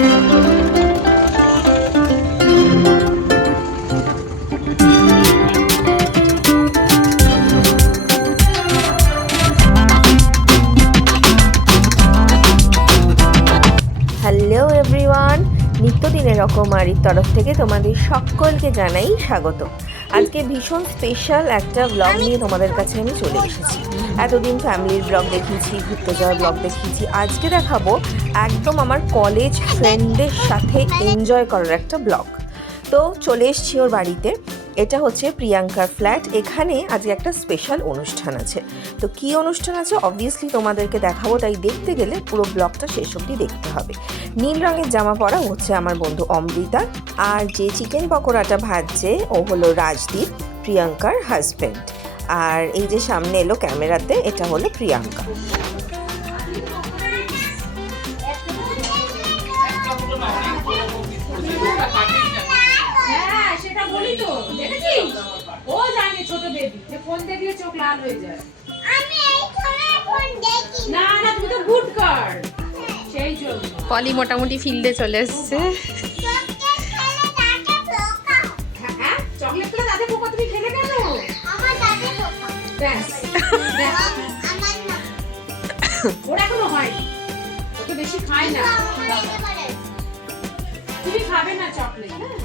Hello everyone, নিত্যদিনের রকমারির তরফ থেকে তোমাদের সকলকে জানাই স্বাগত। আজকে ভীষণ স্পেশাল একটা ব্লগ নিয়ে তোমাদের কাছে আমি চলে এসেছি। এতদিন ফ্যামিলির ব্লগ দেখিয়েছি, ঘুরতে যাওয়ার ব্লগ দেখিয়েছি, আজকে দেখাবো একদম আমার কলেজ ফ্রেন্ডদের সাথে এনজয় করার একটা ব্লগ। তো চলে এসেছি ওর বাড়িতে। এটা হচ্ছে প্রিয়াঙ্কার ফ্ল্যাট। এখানে আজকে একটা স্পেশাল অনুষ্ঠান আছে। তো কী অনুষ্ঠান আছে অবভিয়াসলি তোমাদেরকে দেখাবো, তাই দেখতে গেলে পুরো ব্লগটা শেষ অবধি দেখতে হবে। নীল রঙের জামা পরা হচ্ছে আমার বন্ধু অমৃতা, আর যে চিকেন পকোড়াটা ভাজছে ও হলো রাজদীপ, প্রিয়াঙ্কার হাজব্যান্ড। আর এই যে সামনে এলো ক্যামেরাতে, এটা হলো প্রিয়াঙ্কা। পলি মোটামুটি ফিল্ডে চলে এসছে।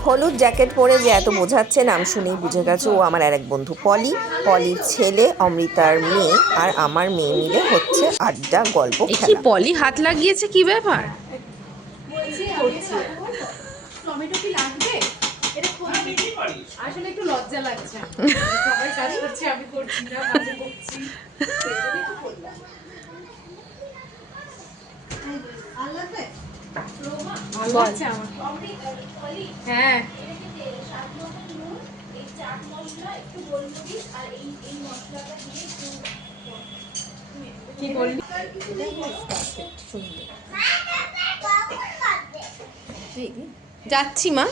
হলুদ জ্যাকেট পরে যে এত বোঝাচ্ছে, নাম শুনেই বুঝে গেছে ও আমার আরেক বন্ধু পলি। পলির ছেলে, অমৃতার মেয়ে আর আমার মেয়ে মিলে হচ্ছে আড্ডা, গল্প, কি পলি হাত লাগিয়েছে, কি ব্যাপার? টমেটো কি লাগবে? এটা আসলে একটু লজ্জা লাগছে। সবাই কাজ করছে, আমি করছি না, কাজে করছি। হ্যাঁ, কি বললি? যাচ্ছি মা।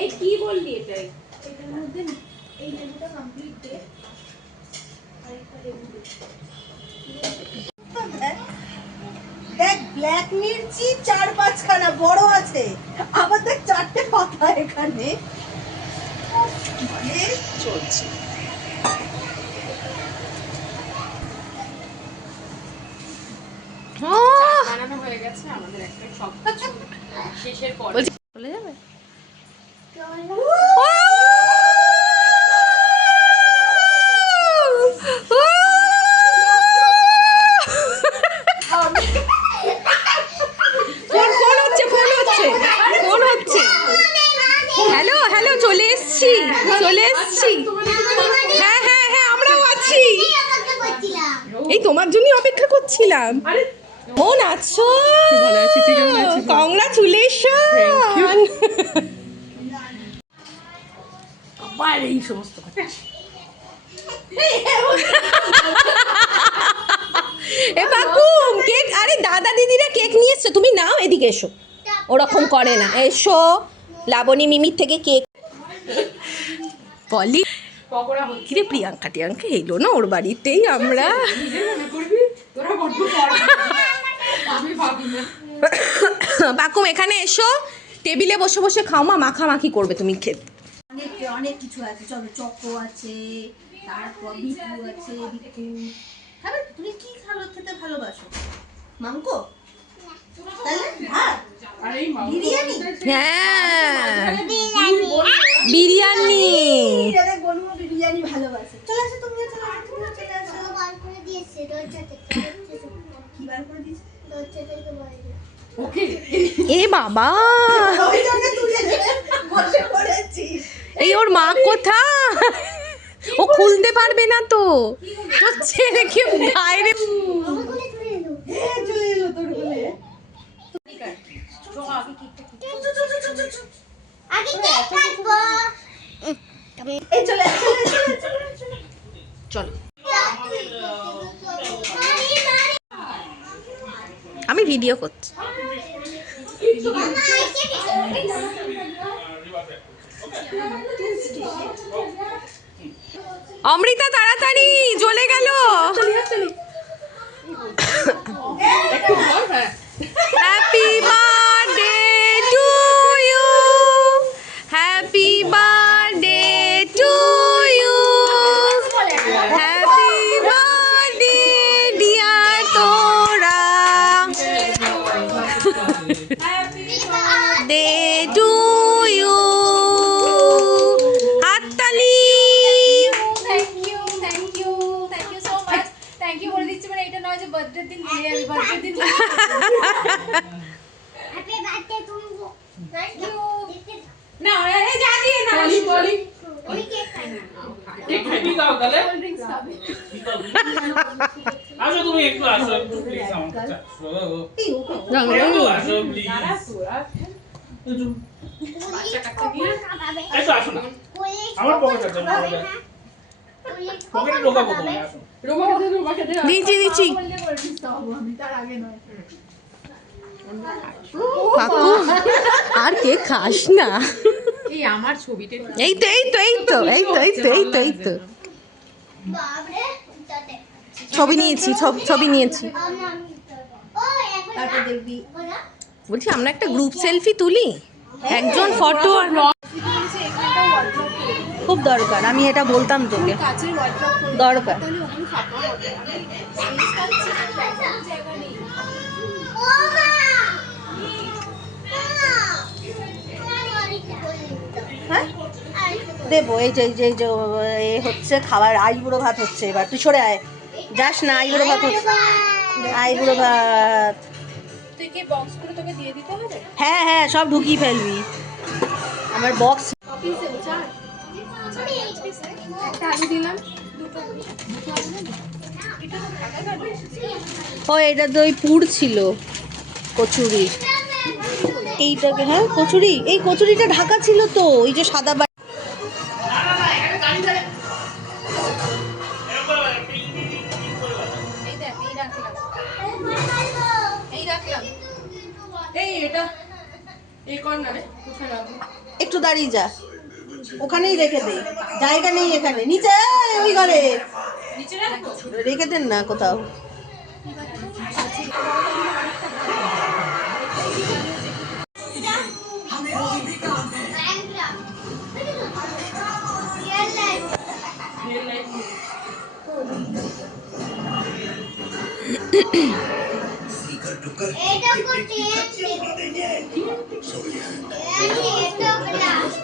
এই কি বললি? এটার মধ্যে এই লেবুটা কমপ্লিট দে। আরেকটা লেবু দে। দেখ ব্ল্যাক মির্চি 4-5 খানা বড় আছে, আবার দেখ 4টে পাতা এখানে মানে চলছে। বানানো হয়ে গেছে আমাদের একটা সব শেষের পর। চলে যাবে। হ্যালো, চলে এসছি। হ্যাঁ হ্যাঁ হ্যাঁ, আমরাও আছি। এই তোমার জন্যই অপেক্ষা করছিলাম। কেমন আছো? কংগ্রাচুলেশন। আবার এই সমস্ত কথা। এ বাকুম কেক, আরে দাদা দিদিরা কেক নিয়ে এসছো, তুমি নাও, এদিকে এসো। ওরকম করে না, এসো। লাবণী মিমির থেকে কেক। পলি পকোড়া হচ্ছে। কিরে প্রিয়াঙ্কা এলো না ওর বাড়িতেই আমরা। আমি ভাবি না। বাকুম এখানে এসো, টেবিলে বসে বসে খাও মা, মাখামাখি করবে তুমি খেতে। অনেক কিছু আছে, চলো চকো আছে, তারপর বিটু আছে, বিটু খাবে। তুমি কি খেতে ভালোবাসো? মাংকো? তাহলে ভাত? বিরিয়ানি? হ্যাঁ, বিরিয়ানি। বলবো বিরিয়ানি ভালোবাসে। চলে আসো, তুমিও চলে আসো, চলে আসো। বার করে দিয়েছে দরজা থেকে। কি বার করে দিয়েছে? দরজা থেকে বাইরে। ওকে, এ বাবা, ওই জায়গায় তুই বসে পড়েছিস। এই ওর মা কোথায়? ও খুলতে পারবে না তো, হচ্ছে রেখে বাইরে। আমার কোলে চলে এলো। হ্যাঁ, চলে এলো তোর কোলে। আগে কেক কাটবো। এই চলে চলে। চলো, আমি ভিডিও করছি। অমৃতা তাড়াতাড়ি জ্বলে গেল। হ্যাপি বার্থডে দে টু ইউ হাততালি। Thank you so much. Thank you বলে দিচ্ছি, মানে এটা নয় যে বার্থডে দিন দিয়ে আমি বার্থডে দিন হ্যাপি বার্থডে তুমি থ্যাংক ইউ। না এই যা দিয়ে না বলি আমি কেক খাই না। কেক খাবি দাও তাহলে কোল্ড ড্রিঙ্কস খাবে। আসো তুমি একটু আসো একটু প্লিজ আমার কাছে আসো আসো প্লিজ একটু আসো না আমার পকেটে আছে পকেটে ঢোকাবো তোমায় আসো দিচ্ছি বললে কোল্ড ড্রিঙ্কস খাবো আমি, তার আগে নয়। কাকু আর কে খাস না। এই আমার ছবিটা এই তো বাবরে তাতে ছবি নিয়েছি ও এখন তারপর দেখবি বলা বলছি আমরা একটা গ্রুপ সেলফি তুলি, একজন ফটো আর খুব দরকার। আমি এটা বলতাম তোকে, কাচের ওয়ার্ড্রপ করে দরকার। তাহলে ওখানে ফাঁকা হবে। স্পেস পাচ্ছি না, জায়গা নেই। ও মা আরেকটা বলে দিতে হ্যাঁ আরেকটা বলে দেবো। এই যে এ হচ্ছে খাবার, আইবুড়ো ভাত হচ্ছে। এবার তুই সরে আয়, যাস না, আইবুড়ো ভাত হচ্ছে, আইবুড়ো ভাত। তুই কি বক্স করে তোকে দিয়ে দিতে হবে? হ্যাঁ হ্যাঁ, সব ঢুকিয়ে ফেলবি। আমার বক্স পিস দেবো, চার। একটা আলু দিলাম, দুটো আলু দেবো। এটা তো ঢাকা কাটবে। ও এটা তো ওই পুর ছিল কচুরি। এইটাকে, হ্যাঁ কচুরি, এই কচুরিটা ঢাকা ছিল তো, ওই যে সাদা না না না এখানে দাঁড়িয়ে দাঁড়িয়ে এরকম এই দেখ, এই রাখলাম। এই এটা এই কর না রে, কোথায় রাখবো? একটু দাঁড়িয়ে যা, ওখানেই রেখে দে, জায়গা নেই এখানে, নিচে ওই ঘরে নিচে রাখবো। রেখে দেন না কোথাও। এটা করতে এটা গ্লাস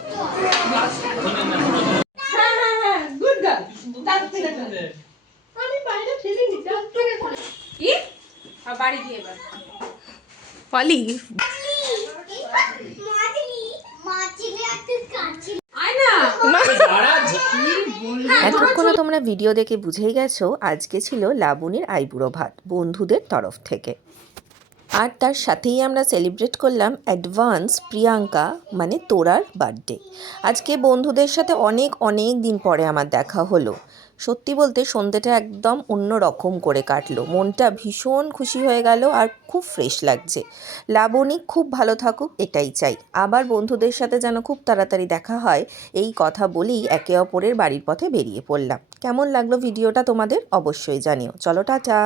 গুড গার্ল। আমি বাইরে ফেলে দিতাম তোকে কি? আর বাড়ি দিয়ে এবার পলি মাছিলি একটা কাছি আয় না। এতক্ষণে তোমরা ভিডিও দেখে বুঝেই গেছো আজকে ছিল লাবণীর আইবুড়ো ভাত বন্ধুদের তরফ থেকে। আর তার সাথেই আমরা সেলিব্রেট করলাম অ্যাডভান্স প্রিয়াঙ্কা মানে তোরার বার্থডে। আজকে বন্ধুদের সাথে অনেক দিন পরে আমার দেখা হলো। সত্যি বলতে সন্ধ্যেটা একদম অন্য রকম করে কাটলো, মনটা ভীষণ খুশি হয়ে গেল আর খুব ফ্রেশ লাগছে। লাবণী খুব ভালো থাকুক এটাই চাই, আবার বন্ধুদের সাথে যেন খুব তাড়াতাড়ি দেখা হয় এই কথা বলেই একে অপরের বাড়ির পথে বেরিয়ে পড়লাম। কেমন লাগলো ভিডিওটা তোমাদের অবশ্যই জানিও। চলো টাটা।